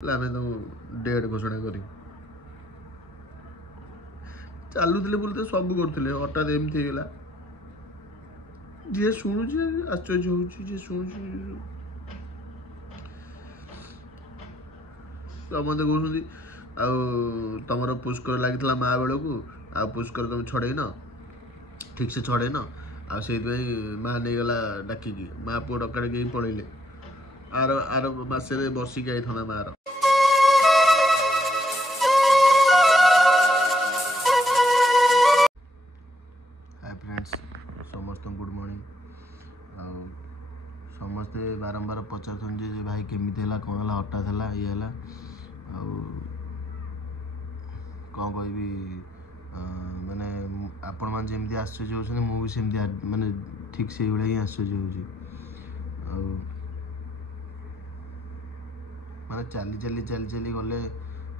आम तो डेट घोषणा कर चलुले बुलते सब करुले हठात एमती होगा जी शुणुची आश्चर्य हो शुणुची समस्ते कहते तुम पुष्कर लगी माँ बेल को आ पुष्कर तुम छड़ेन ठीक से छड़ेन आई माँ नहीं गला डाकिकी माँ पुओ डकाड़ी पड़े आर आर मसरे बसिक आई था माँ हाय फ्रेंड्स समस्त गुड मॉर्निंग समस्ते बारंबार पचार जे भाई केमी कौन है हठात है ये है कौन कह माने आपण मैंने जमी आश्चर्य होती मुझे माने ठीक से ही आश्चर्य हो माने चली चली चली चली गले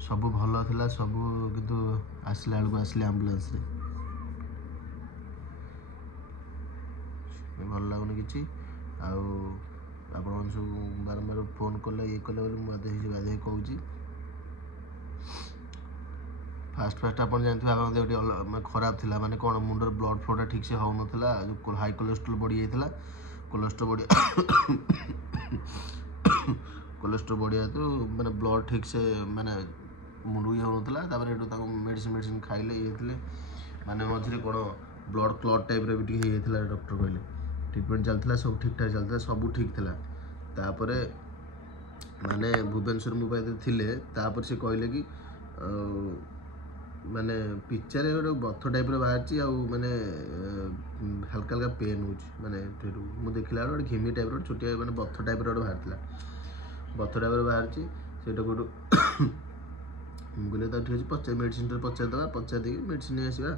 सब भल था सब किंतु आसला बेलू आसले आम्बुलांस भल लगुनि कि आप सब बारंबार फोन कले ये कले बोले मुझे कहूँ फास्ट फास्ट आप जानते आप गोटे खराब थी माने कौन मुंडर ब्लड फ्लोटा ठीक से हो नाला जो हाई कोलेस्ट्रोल बढ़ी जाता कोलेस्ट्रोल बढ़िया कोलेस्ट्रोल बढ़िया तो माने ब्लड ठीक से माने मुंडू ये हो नाला मेडिसिन मेडिसिन खाइले ये माने मझे कौन ब्लड क्लट टाइप भी डॉक्टर कहले ट्रिटमेंट चलता सब ठीक ठाक चलता सब ठीक था तापर माने भुवनेश्वर मोबाइल थिले तापर से कहले कि माने पिक्चर गोटे बथ टाइप बाहर माने हल्का हल्का पेन हो माने मुझे देखला गोटे घिमी टाइप छोटिया माने बथ टाइप बाहर बथ टाइप बाहर से गोटे मुझे तो ठीक अच्छे पचार मेडिसिन पचारद पचार दे मेडिसिन नहीं आसवा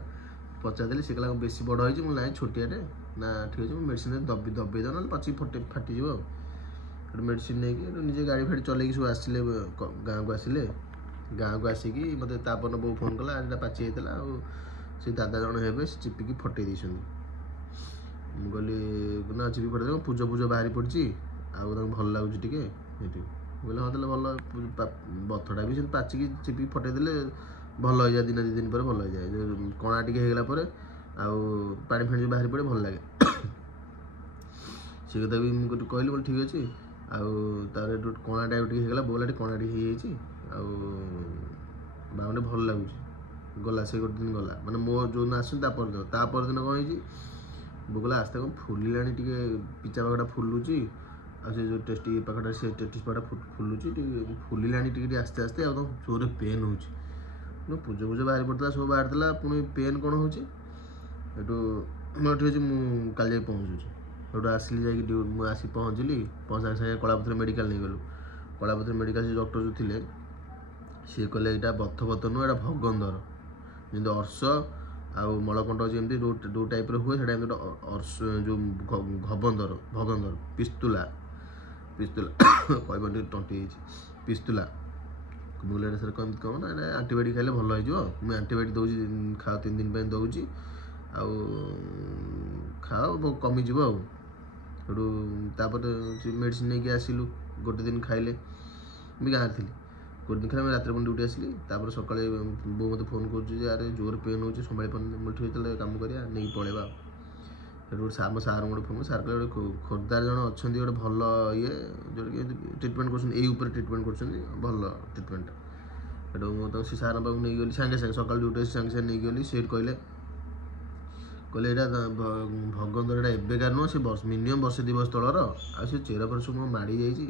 पचारदेली से कहला बेसी बड़ हो ना छोटियाटे ना ठीक अच्छे मेडिसिन दबी दबे ना पची फाटिज मेडिसिन नहीं निजे गाड़ी फाड़ी चल सब आसिले गाँव को आसिले गाँव को आसिकी मत तापन बो फोन कला आज पाची होता से दादा जन हे चिपिकी फटे मुझे ना चिपी फटे पूज पूज बाहरी पड़ी भल लगुच टे बोले हाँ भल बथटा भी पाचिकी चिपिकी फटेदे भल हो जाए दिन दु दिन पर भल हो जाए कणा टे होगला पानी फाणी बाहरी पड़े भल लगे से कथा भी मुझे कहली बोले ठीक अच्छे आर कणा टाइप होगला बोला कणा टे बाउंडे भल लगुच गला से गोटे दिन गला माने मो जो आसन तापर दिन कौन बोला आस्ते कौन फुला टे पिचा पाखटा फुलुची से जो टेस्टी पाखटा से टेस्टी पाखटा फुलुची फुला टे आस्ते आस्ते जोर पेन हो पूज पूज बाहरी पड़ता सब बाहर पुणी पेन कौन हो ठीक अच्छे मुझे काली पहुँचुची आसली जासी पहुँचली सागे सागे कलापथर मेडिकल नहीं गलु कलापथर मेडिकल से डॉक्टर जो थे सी कहले यहाँ बथ बथ नुह यहाँ भगंदर जमी अर्श आलकंठ जमी दो टाइप हुए से अर्श जो घबंदर भगंदर पिस्तुला पिस्तुला कह तंटी पिस्तुला मुझे सर कम कम ना आंटीबायोटिक खाइले भल हो मुझे आंटीबायोटिक दूसरी खाओ 3 दिन पर दूसरी खाओ कमिज तापर मेडिसिन नहीं कि आसिलु गोटे दिन खाइले भी गाँव थी गोटे दिन खाई रात ड्यूटी आसली तापर सका बो मत फोन कर जोर पेन हो संभाई पारे ठीक है कम करा नहीं पलैबा आम सार गोटे फोन सार कह खोर्धार जन अच्छा गोटे भल ये जो ट्रिटमेंट कर ट्रिटमेंट कर भल ट्रिटमेंट मुझे सार पाक नहीं गली सागे सागे सका ड्यूटी सागे सागे नहीं गली से कहले कहले यहाँ भगंदर एबेकार नुह से मिनिमम वर्षे 2 वर्ष तलर आ चेर पर सब माड़ी जाइए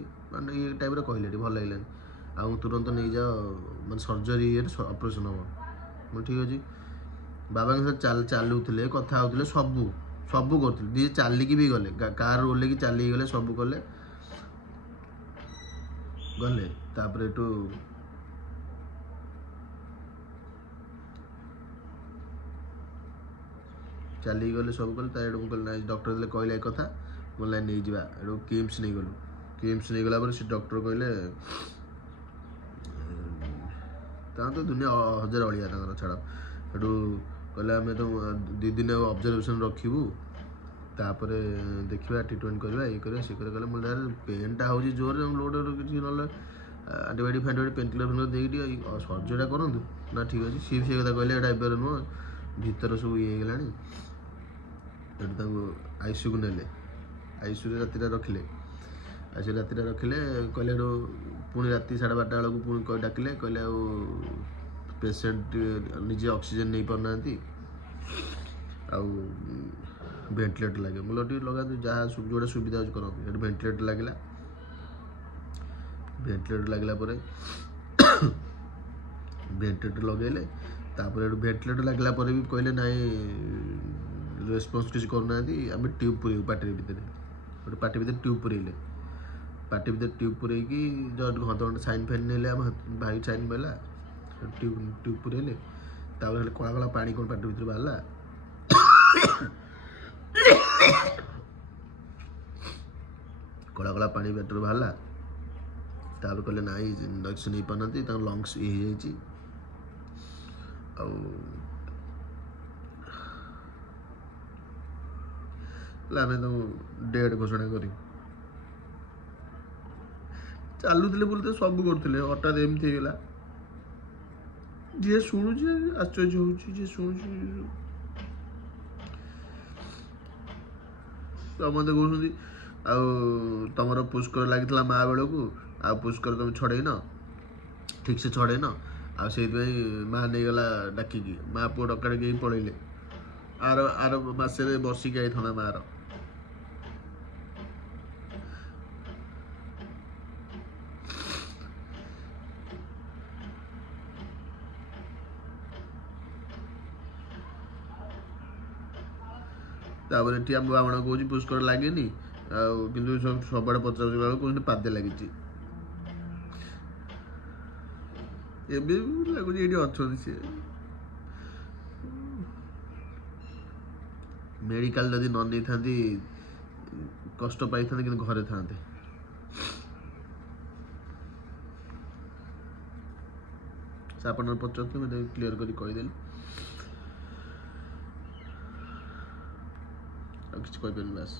ये टाइप कहले भल लगे तुरंत नहीं जाओ मैं सर्जरी ऑपरेशन हम ठीक अच्छे बाबा के साथ चलुले कथा होते सब सब कर चलिकी भी गले कार ओल्ल चलिकी गले सब कले गले तापर एटू चलिकी गले सब कले मुझे डॉक्टर कहले एक कथा बोला नहीं जा किम्स नहीं गलु किम्स नहीं गला से डॉक्टर कहले तो दुनिया 1000 अड़िया छाड़ सेठू कहले आम तो 2 दिन ऑब्जर्वेशन रखू तापर देखा ट्रिटमेंट करवा ये कर सी कहले मुझे पेनटा हो जोर लोड किसी ना ଆଣ୍ଟିବାୟୋଟିକ୍ ଫାଣ୍ଟିବାୟୋଟିକ୍ ପେନ୍ କିଲର ଦେଇକି ଟିକେ ସର୍ଜରୀଟା କରନ୍ତୁ ନା ଠିକ୍ ଅଛି। ସିଏ ବି ସେଇ କଥା କହିଲେ, ଏଇଟା ଏବେ ନୁହଁ, ଭିତର ସବୁ ଇଏ ହେଇଗଲାଣି। ସେଠୁ ତାଙ୍କୁ ଆଇସିୟୁକୁ ନେଲେ, ଆଇସିୟୁରେ ରାତିଟା ରଖିଲେ। ଆଇସିୟୁ ରାତିଟା ରଖିଲେ, କହିଲେ ଏଠୁ ପୁଣି ରାତି 12:30 ବେଳକୁ ପୁଣି ଡାକିଲେ, କହିଲେ ଆଉ ପେସେଣ୍ଟ ନିଜେ ଅକ୍ସିଜେନ୍ ନେଇପାରୁନାହାନ୍ତି, ଆଉ ଭେଣ୍ଟିଲେଟର ଲାଗିବ। ମୁଁ ଟିକେ ଲଗାନ୍ତୁ, ଯାହା ଯେଉଁଟା ସୁବିଧା ହେଉଛି କରନ୍ତୁ। ସେଠି ଭେଣ୍ଟିଲେଟର ଲାଗିଲା। ଭେଣ୍ଟିଲେଟର ଲାଗିଲା ପରେ ଭେଣ୍ଟିଲେଟର ଲଗେଇଲେ। ତାପରେ ଏଠୁ ଭେଣ୍ଟିଲେଟର ଲାଗିଲା ପରେ ବି କହିଲେ ନାଇଁ ରେସ୍ପନ୍ସ କିଛି କରୁନାହାନ୍ତି, ଆମେ ଟ୍ୟୁବ୍ ପୁରେଇବୁ ପାଟି ଭିତରେ। ଗୋଟେ ପାଟି ଭିତରେ ଟ୍ୟୁବ୍ ପୁରେଇଲେ। ପାଟି ଭିତରେ ଟ୍ୟୁବ୍ ପୁରେଇକି ଜଷ୍ଟ ଘଣ୍ଟେ ସାଇନ୍ ଫାଇନ୍ ନେଲେ, ଆମ ଭାଇ ସାଇନ୍ ପାଇଲା। ଟ୍ୟୁବ୍ ପୁରେଇଲେ। ତାପରେ ହେଲେ କଳା କଳା ପାଣି କ'ଣ ପାଟି ଭିତରୁ ବାହାରିଲା। କଳା କଳା ପାଣି ପେଟରୁ ବାହାରିଲା। ତାପରେ କହିଲେ ନାଇଁ ଇଞ୍ଜେକ୍ସନ୍ ନେଇପାରୁନାହାନ୍ତି, ତାଙ୍କ ଲଙ୍ଗସ୍ ଇଏ ହେଇଯାଇଛି, ଆଉ ଆମେ ତାଙ୍କୁ ଡେଡ୍ ଘୋଷଣା କରିବୁ। ଚାଲୁଥିଲେ ବୁଲୁଥିଲେ ସବୁ କରୁଥିଲେ, ହଠାତ୍ ଏମିତି ହେଇଗଲା। ଯିଏ ଶୁଣୁଛି ଆଶ୍ଚର୍ଯ୍ୟ ହେଉଛି, ଯିଏ ଶୁଣୁଛି ସମସ୍ତେ କହୁଛନ୍ତି ଆଉ ତମର ପୁଷ୍କର ଲାଗିଥିଲା ମା ବେଳକୁ, ଆଉ ପୁଷ୍କର ତମେ ଛଡ଼େଇନ, ଠିକ୍ ସେ ଛଡ଼େଇନ, ଆଉ ସେଇଥିପାଇଁ ମା ନେଇଗଲା ଡାକିକି। ମା ପୁଅ ଡକାଡକି ହେଇକି ପଳେଇଲେ। ଆର ମାସରେ ବର୍ଷିକିଆ ହେଇଥାନ୍ତା ମାଆର। ତାପରେ ଏଠି ଆମ ବାମଣ କହୁଛି ପୁଷ୍କର ଲାଗେନି, ଆଉ କିନ୍ତୁ ସବୁଆଡ଼େ ପଚାରୁଛି ବେଳକୁ କହୁଛନ୍ତି ପାଦେ ଲାଗିଛି। ଏବେ ବି ଲାଗୁଛି ଏଇଠି ଅଛନ୍ତି ସିଏ। ମେଡ଼ିକାଲ ଯଦି ନ ନେଇଥାନ୍ତି କଷ୍ଟ ପାଇଥାନ୍ତେ, କିନ୍ତୁ ଘରେ ଥାନ୍ତେ। ଆପଣଙ୍କର ପଚାରୁଥିଲେ, ମୁଁ କ୍ଲିୟର କରି କହିଦେଲି। ଆଉ କିଛି କହିପାରିନି ବାସ୍।